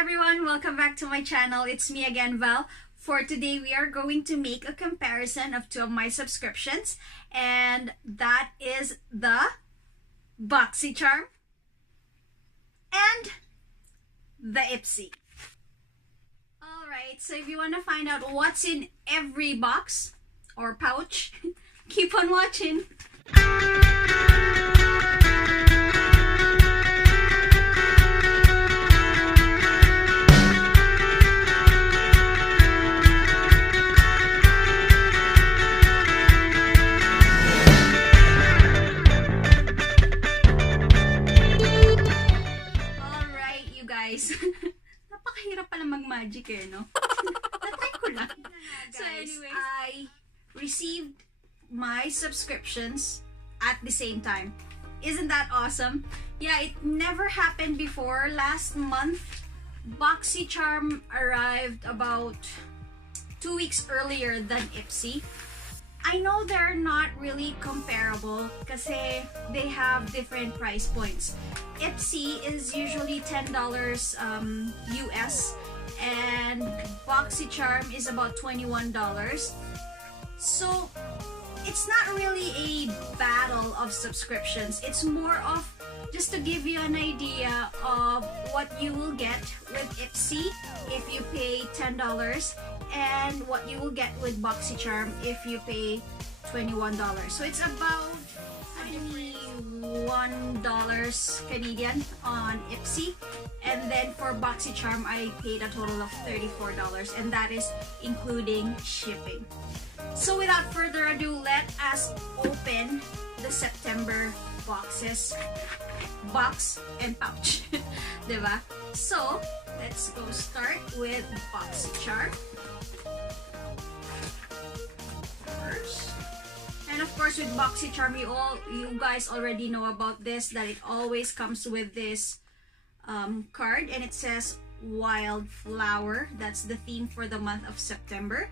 everyone, welcome back to my channel. It's me again, Val. For today, we are going to make a comparison of two of my subscriptions, and that is the Boxycharm and the Ipsy. Alright, so if you want to find out what's in every box or pouch, keep on watching. Napakahirap pala mag-magic eh, no? Natry ko lang. So anyways, I received my subscriptions at the same time. Isn't that awesome? Yeah, it never happened before. Last month, Boxycharm arrived about 2 weeks earlier than Ipsy. I know they're not really comparable kasi they have different price points. Ipsy is usually $10 US and Boxycharm is about $21. So it's not really a battle of subscriptions. It's more of just to give you an idea of what you will get with Ipsy if you pay $10 and what you will get with Boxycharm if you pay $21. So it's about $21 Canadian on Ipsy, and then for Boxycharm I paid a total of $34, and that is including shipping. So without further ado, let us open the September box and pouch. Diba? So let's go start with Boxycharm first. And of course, with Boxycharm, you guys already know about this, that it always comes with this card, and it says Wildflower. That's the theme for the month of September.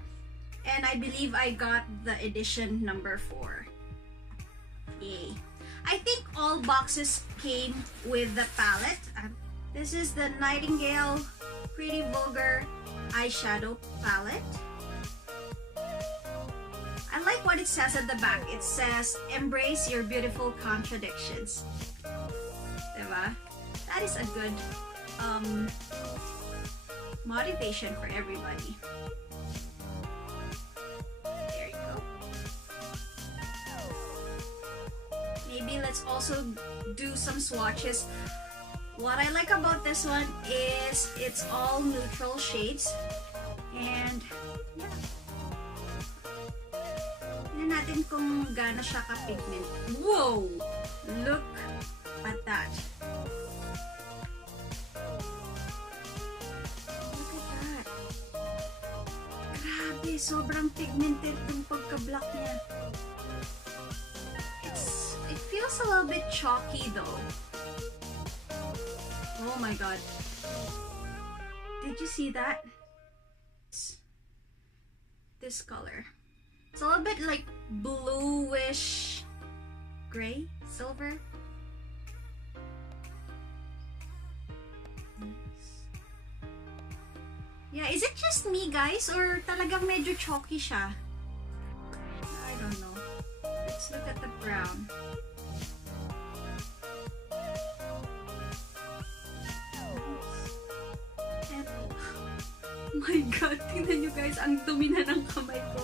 And I believe I got the edition number 4. Yay. I think all boxes came with the palette. This is the Nightingale Pretty Vulgar Eyeshadow Palette. I like what it says at the back. It says, embrace your beautiful contradictions. Diba? That is a good motivation for everybody. There you go. Maybe let's also do some swatches. What I like about this one is it's all neutral shades. And yeah. Tignan natin kung gaano siya ka-pigment. Whoa! Look at that. Look at that. Grabe, sobrang pigmented yung pagka-black niya. It feels a little bit chalky though. Oh my god. Did you see that? This color. It's a little bit like bluish gray, silver. Yeah, is it just me guys or talagang medyo chalky siya? I don't know. Let's look at the brown. And, oh my god, tingnan nyo guys, ang dumi na ng kamay ko.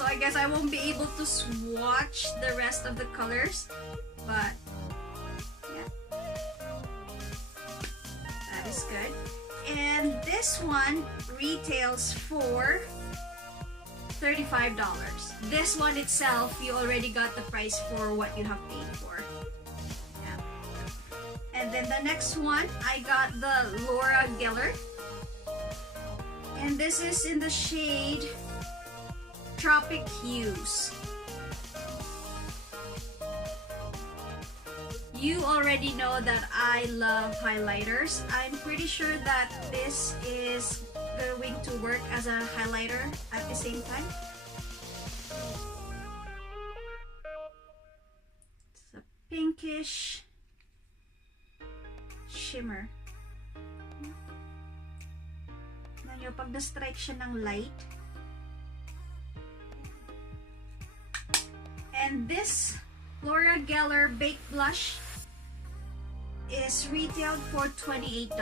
So I guess I won't be able to swatch the rest of the colors, but yeah, that is good. And this one retails for $35. This one itself, you already got the price for what you have paid for. Yeah. And then the next one, I got the Laura Geller. And this is in the shade Tropic Hues. You already know that I love highlighters. I'm pretty sure that this is going to work as a highlighter at the same time. It's a pinkish shimmer. nyo, pag na-strike siya ng light. And this Laura Geller Baked Blush is retailed for $28.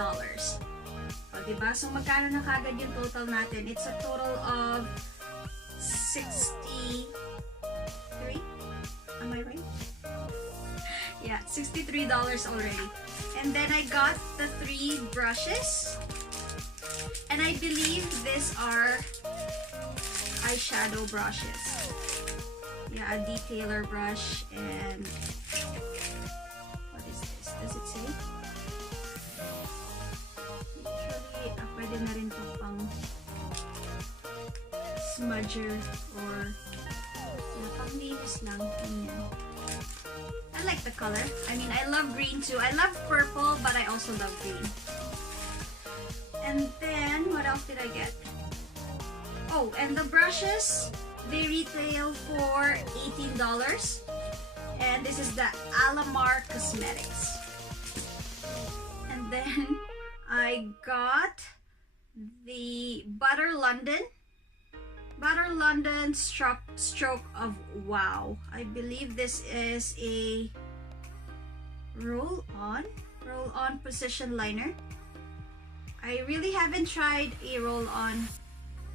O, diba? So, magkano na kagad yung total natin? It's a total of 63. Am I right? Yeah, $63 already. And then I got the 3 brushes. And I believe these are eyeshadow brushes. Yeah, a detailer brush and what is this? Does it say? Usually, pwede na rin to pang smudger or pang linis lang. Ganyan. I like the color. I mean, I love green too. I love purple, but I also love green. And then, what else did I get? Oh, and the brushes, they retail for $18. And this is the Alamar Cosmetics. And then, I got the Butter London Stroke of Wow. I believe this is a roll-on precision liner. I really haven't tried a roll-on.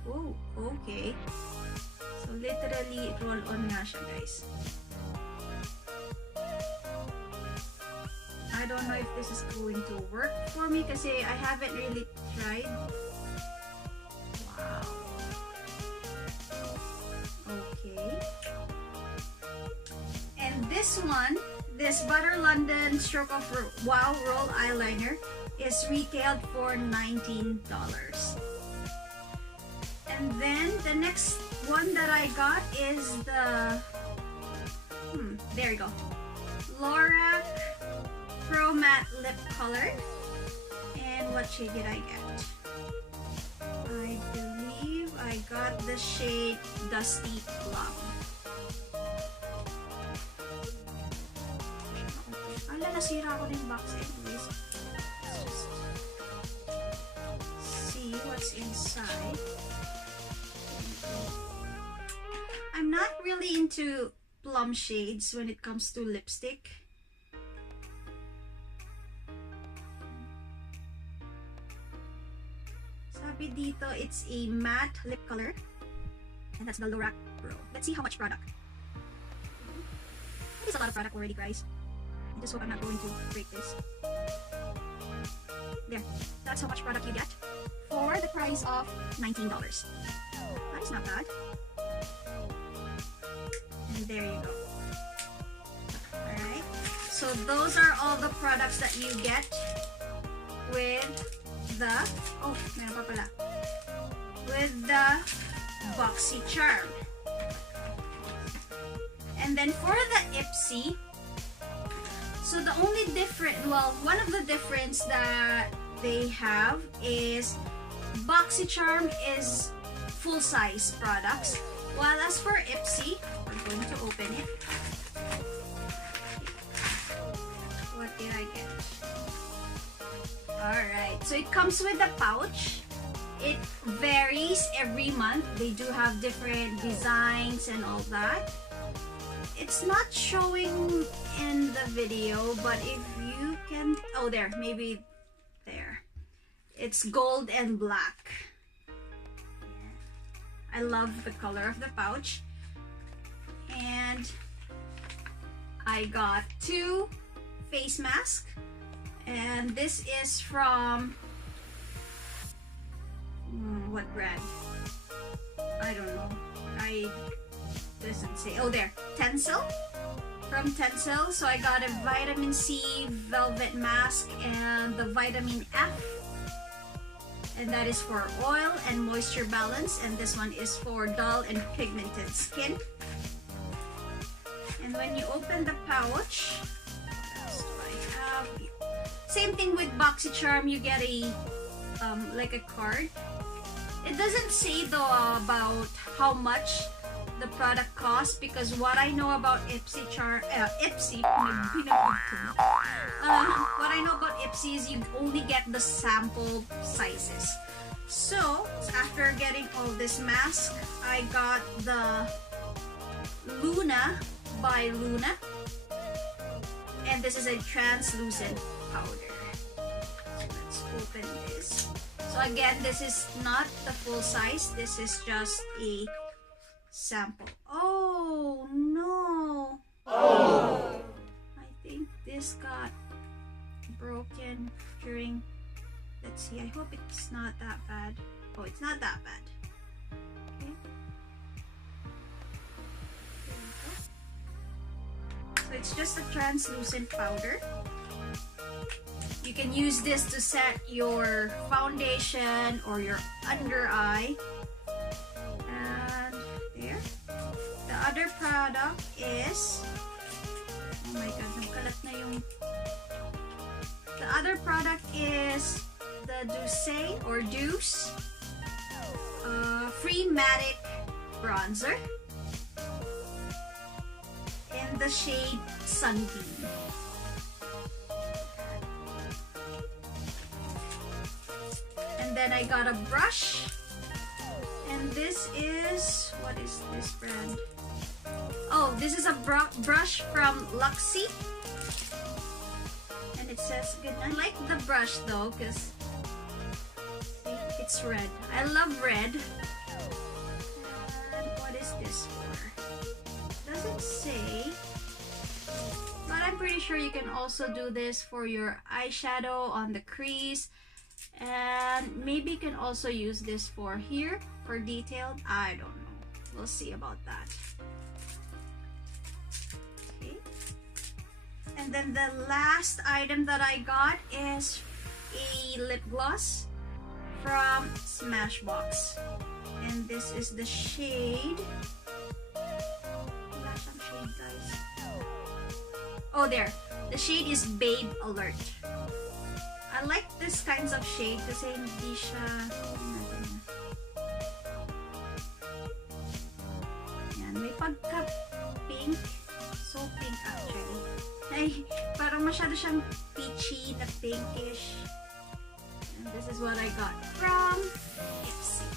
Oh, okay. So literally roll-on nga siya, guys. I don't know if this is going to work for me kasi I haven't really tried. Wow. Okay. And this one, this Butter London Stroke of Wow Roll Eyeliner is retailed for $19. And then the next one that I got is the there you go, Lorac Pro Matte Lip Color. And what shade did I get? I believe I got the shade Dusty Plum. Ala, nasira ko din box anyways. Let's just see what's inside. I'm not really into plum shades when it comes to lipstick. Sabi dito, it's a matte lip color. And that's the Lorac Pro. Let's see how much product. That is a lot of product already, guys. I just hope I'm not going to break this. There. That's how much product you get for the price of $19. That is not bad. And there you go. Alright. So those are all the products that you get with the, oh, meron pa pala, with the Boxycharm. And then for the Ipsy, so the only different, well, one of the difference that they have is Boxycharm is full-size products, while as for Ipsy, we're going to open it. What did I get? Alright, so it comes with a pouch. It varies every month. They do have different designs and all that. It's not showing in the video, but if you can, oh there, maybe there. It's gold and black. I love the color of the pouch. And I got 2 face masks. And this is from what brand? I don't know. I doesn't say. Oh, there, Tencel. From Tencel. So I got a vitamin C velvet mask and the vitamin F. And that is for oil and moisture balance. And this one is for dull and pigmented skin. And when you open the pouch, what else do I have? Same thing with Boxycharm, you get a like a card. It doesn't say though about how much the product cost, because what I know about Ipsy, what I know about Ipsy is you only get the sample sizes. So after getting all this mask, I got the Luna by Luna, and this is a translucent powder. So let's open this. So again, this is not the full size, this is just a sample. Oh no! Oh! I think this got broken during, let's see, I hope it's not that bad. Oh, it's not that bad. Okay. There we go. So it's just a translucent powder. You can use this to set your foundation or your under eye. And there. The other product is, oh my god, nagkalat na yung. The other product is the Deuce Free Matic Bronzer in the shade Sunbeam. And then I got a brush, and this is, what is this brand? Oh, this is a brush from Luxy, and it says good. I like the brush though, because it's red. I love red. And what is this for? Doesn't say, but I'm pretty sure you can also do this for your eyeshadow on the crease. And maybe you can also use this for here, for detailed. I don't know. We'll see about that. Okay. And then the last item that I got is a lip gloss from Smashbox. And this is the shade. Wala siyang shade, guys. Oh, there. The shade is Babe Alert. I like this kinds of shade kasi hindi siya, yan, may pagka pink, so pink actually, ay parang masyado siyang peachy na pinkish. And this is what I got from Ipsy.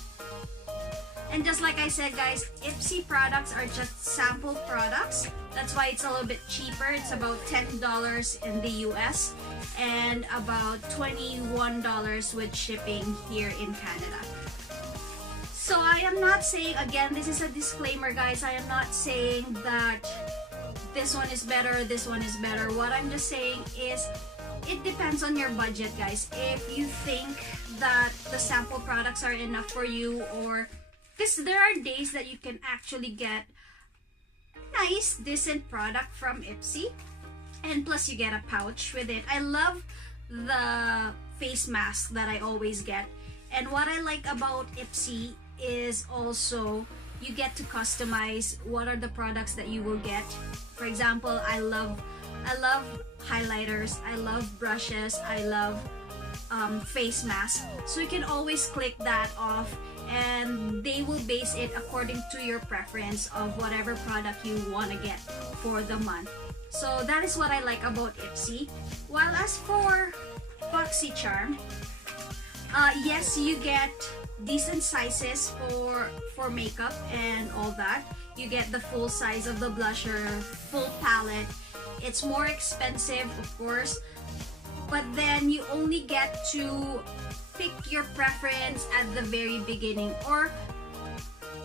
And just like I said, guys, Ipsy products are just sample products. That's why it's a little bit cheaper. It's about $10 in the US and about $21 with shipping here in Canada. So I am not saying, again, this is a disclaimer, guys. I am not saying that this one is better, this one is better. What I'm just saying is it depends on your budget, guys. If you think that the sample products are enough for you, or because there are days that you can actually get nice, decent product from Ipsy, and plus you get a pouch with it. I love the face mask that I always get, and what I like about Ipsy is also you get to customize what are the products that you will get. For example, I love highlighters, I love brushes, I love face mask, so you can always click that off and they will base it according to your preference of whatever product you want to get for the month. So that is what I like about Ipsy. While as for Boxycharm, yes, you get decent sizes for makeup and all that. You get the full size of the blusher, full palette. It's more expensive, of course, but then you only get to pick your preference at the very beginning, or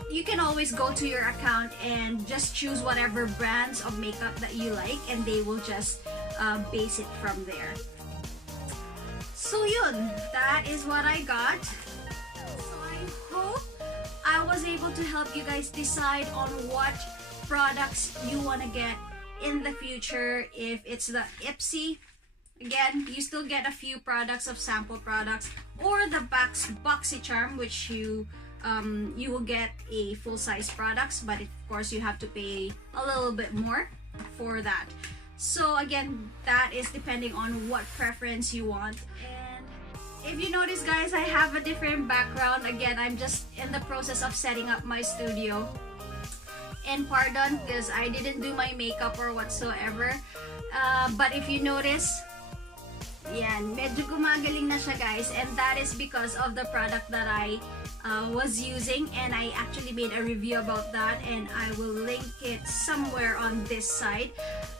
you can always go to your account and just choose whatever brands of makeup that you like, and they will just base it from there. So yun, that is what I got. So I hope I was able to help you guys decide on what products you want to get in the future. If it's the Ipsy, again, you still get a few products of sample products, or the Boxycharm, which you will get a full-size products, but of course you have to pay a little bit more for that. So again, that is depending on what preference you want. And if you notice, guys, I have a different background. Again, I'm just in the process of setting up my studio. And pardon because I didn't do my makeup or whatsoever. But if you notice, yan, medyo gumagaling na siya guys, and that is because of the product that I was using, and I actually made a review about that, and I will link it somewhere on this side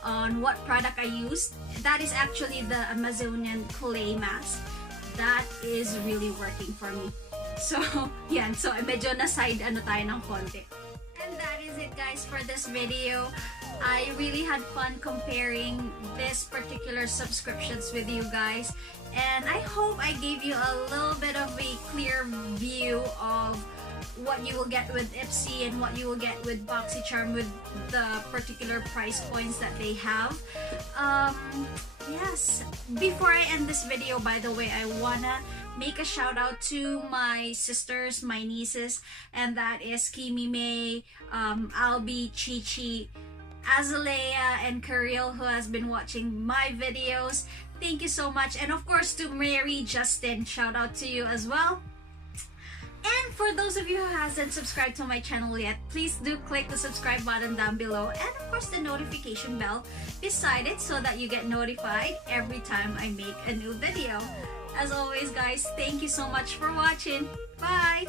on what product I used. That is actually the Amazonian clay mask. That is really working for me. So, yan. So, medyo na-side ano tayo ng konti. And that is it guys for this video. I really had fun comparing this particular subscriptions with you guys. And I hope I gave you a little bit of a clear view of what you will get with Ipsy and what you will get with Boxycharm with the particular price points that they have. Yes, before I end this video, by the way, I wanna make a shout out to my sisters, my nieces, and that is Kimi May, Albi, Chichi, Azalea, and Karil, who has been watching my videos. Thank you so much. And of course to Mary, Justin, shout out to you as well. And for those of you who hasn't subscribed to my channel yet, please do click the subscribe button down below, and of course the notification bell beside it so that you get notified every time I make a new video. As always guys, thank you so much for watching. Bye!